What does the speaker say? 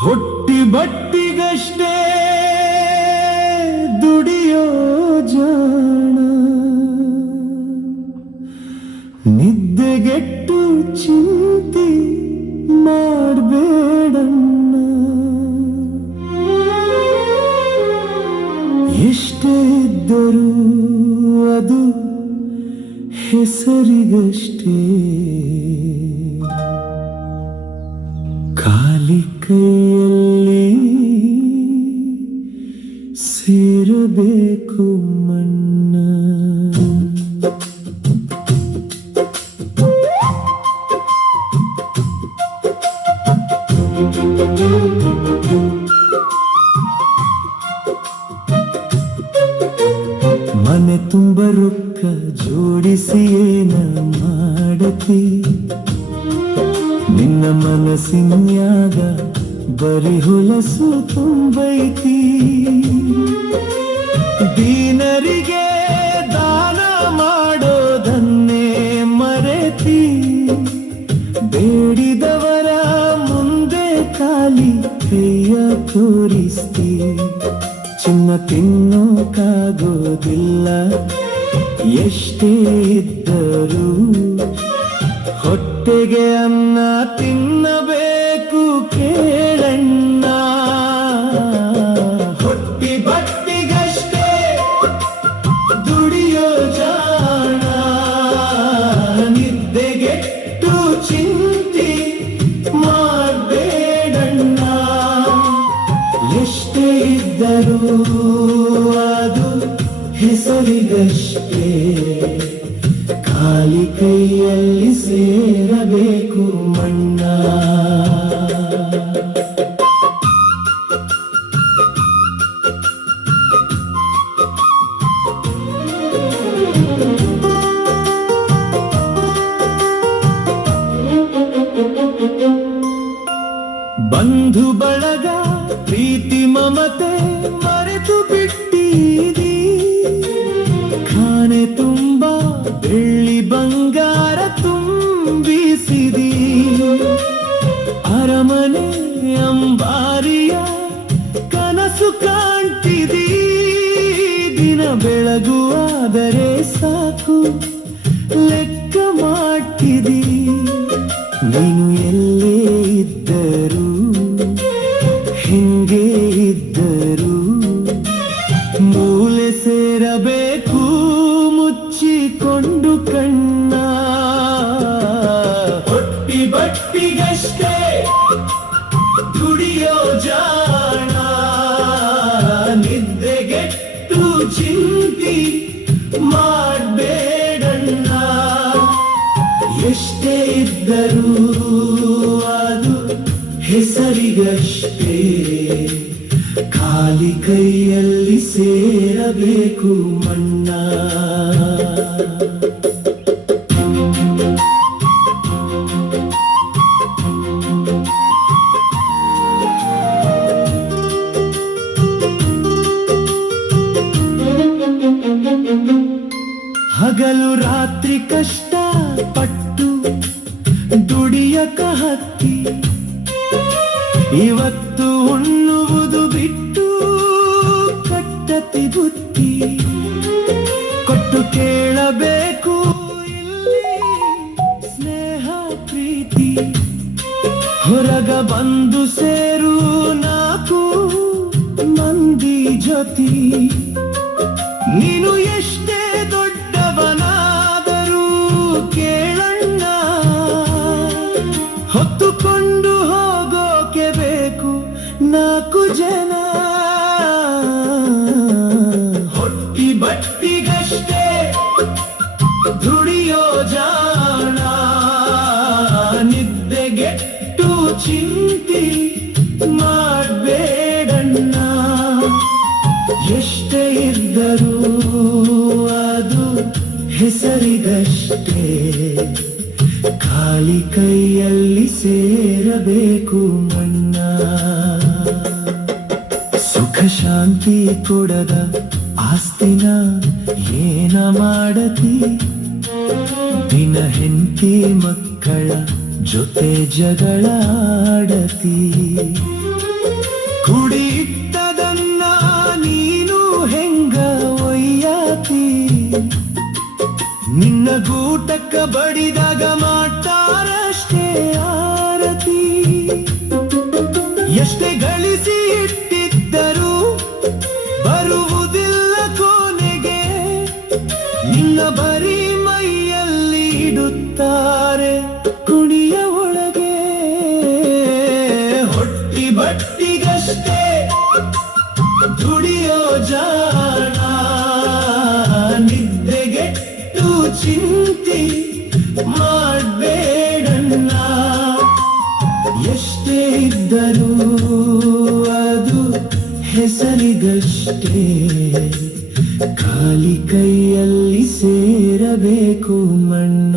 ಹೊಟ್ಟಿ ಬಟ್ಟಿಗಷ್ಟೇ ದುಡಿಯೋ ಜಾಣ, ನಿದ್ದೆಗೆಟ್ಟು ಚಿಂತೆ ಮಾಡಬೇಡಣ್ಣ. ಎಷ್ಟೇ ಇದ್ದರೂ ಅದು ಹೆಸರಿಗಷ್ಟೇ, ಖಾಲಿ ಕೈಯಲ್ಲಿ ಸೇರಬೇಕು ಮಣ್ಣ. ಮನೆ ತುಂಬ ರೊಕ್ಕ ಜೋಡಿಸಿ ಏನ ಮಾಡತಿ, ನಿನ್ನ ಮನಸ್ಸಿನ್ಯಾಗ ಬರಿ ಹೊಲಸು ತುಂಬೈತಿ. ದೀನರಿಗೆ ದಾನ ಮಾಡೋದನ್ನೇ ಮರೆತಿ, ಬೇಡಿದವರ ಮುಂದೆ ಖಾಲಿ ಕೈಯ ತೋರಿಸ್ತಿ. ಚಿನ್ನ ತಿನ್ನೋಕಾಗೋದಿಲ್ಲ ಎಷ್ಟೇ ಇದ್ದರೂ, ಹೊಟ್ಟೆಗೆ ಅನ್ನ ತಿನ್ನಬೇಕು ಕೇಳಣ್ಣ. ಹೊಟ್ಟಿ ಬಟ್ಟಿಗಷ್ಟೇ ದುಡಿಯೋ ಜಾಣ, ನಿದ್ದೆಗೆಟ್ಟು ಚಿಂತೆ ಮಾಡಬೇಡಣ್ಣ. ಎಷ್ಟೇ ಇದ್ದರೂ ಅದು ಹೆಸರಿಗಷ್ಟೇ, ಖಾಲಿ ಕೈಯಲ್ಲಿ ಸೇರಬೇಕು ಮಣ್ಣ. ಬಂಧು ಬಳಗ ಪ್ರೀತಿ ಮಮತೆ ಮರೆತು ಬಿಟ್ಟಿದಿ, ಖಾನೆ ತುಂಬ ಬೆಳ್ಳಿ ಬಂಗಾರ ತುಂಬಿಸಿದಿ. ಅರಮನೆ ಅಂಬಾರಿಯ ಕನಸು ಕಾಣ್ತಿದಿ, ದಿನ ಬೆಳಗುವಾದರೆ ಸಾಕು ಲೆಕ್ಕ ಮಾಡ್ತಿದಿ. ನೀನು ಎಲ್ಲೇ ಇದ್ದರೂ ಹಿಂಗೆ ಇದ್ದರೂ ಮೂಲೆ ಸೇರಬೇಕು ಮುಚ್ಚಿಕೊಂಡು ಕಣ್ಣ. ಹೊಟ್ಟಿ ಬಟ್ಟಿಗಷ್ಟೇ ದುಡಿಯೋ ಜಾಣ, ನಿದ್ದೆಗೆಟ್ಟು ಚಿಂತೆ ಮಾಡಬೇಡಣ್ಣ. ಎಷ್ಟೇ ಇದ್ದರೂ ಅದು ಹೆಸರಿಗಷ್ಟೇ, ಖಾಲಿ ಕೈಯಲ್ಲಿ ಸೇರಬೇಕು ಮಣ್ಣ. ಹಗಲು ರಾತ್ರಿ ಕಷ್ಟ ಪಟ್ಟು ದುಡಿಯಕ ಹತ್ತಿ, ಇವತ್ತು ಉಣ್ಣುವುದು ಬಿಟ್ಟು ಕಟ್ಟತಿ ಬುತ್ತಿ. ಕೊಟ್ಟು ಕೇಳಬೇಕು ಇಲ್ಲಿ ಸ್ನೇಹ ಪ್ರೀತಿ, ಹೊರಗ ಬಂದು ಸೇರು ನಾಲ್ಕು ಮಂದಿ ಜೊತೆ. ನೀನು ಎಷ್ಟೇ ದೊಡ್ಡವನಾದರೂ ಕೇಳಣ್ಣ, ಹೊತ್ತುಕೊಂಡು ಹೋಗೋಕೆ ಬೇಕು ನಾಲ್ಕು ಜನ. ಹೊಟ್ಟಿ ಬಟ್ಟಿಗಷ್ಟೇ ದುಡಿಯೋ ಜಾಣ, ನಿದ್ದೆಗೆಟ್ಟು ಚಿಂತೆ ಮಾಡಬೇಡಣ್ಣ. ಎಷ್ಟೇ ಇದ್ದರೂ ಅದು ಹೆಸರಿಗಷ್ಟೇ, ಖಾಲಿ ಕೈಯಲ್ಲಿ ಸೇರಬೇಕು ಮಣ್ಣ. ಸುಖ ಶಾಂತಿ ಕೊಡದ ಆಸ್ತಿನ ಏನ ಮಾಡತಿ, ದಿನ ಹೆಂಡತಿ ಮಕ್ಕಳ ಜೊತೆ ಜಗಳಾಡತಿ ಕುಡಿಯಿಟ್ಟದನ್ನ ನೀನು ಹೆಂಗ ಒಯ್ಯಾತಿ ನಿನ್ನ ಗೂಟಕ್ಕ ಬಡಿದಾಗ ಮಾಡ್ತಾರಷ್ಟೇ ಆರತಿ ಎಷ್ಟೇ ಗಳಿಸಿ ಇಟ್ಟಿದ್ದರೂ ಬರುವುದಿಲ್ಲ ಕೊನೆಗೆ ನಿನ್ನ ಬರೀ ಮೈಯಲ್ಲಿ ಇಡುತ್ತಾರೆ ಕುಣಿಯ ಒಳಗೆ ಹೊಟ್ಟಿ ಬಟ್ಟಿಗಷ್ಟೇ ದುಡಿಯೋ ಜಾಣ ನಿದ್ದೆಗೆಟ್ಟು ಚಿಂತೆ ಮಾಡಬೇಡಣ್ಣ ಎಷ್ಟೇ ಇದ್ದರೂ ಅದು ಹೆಸರಿಗಷ್ಟೇ ಖಾಲಿ ಕೈಯಲ್ಲಿ ಸೇರಬೇಕು ಮಣ್ಣ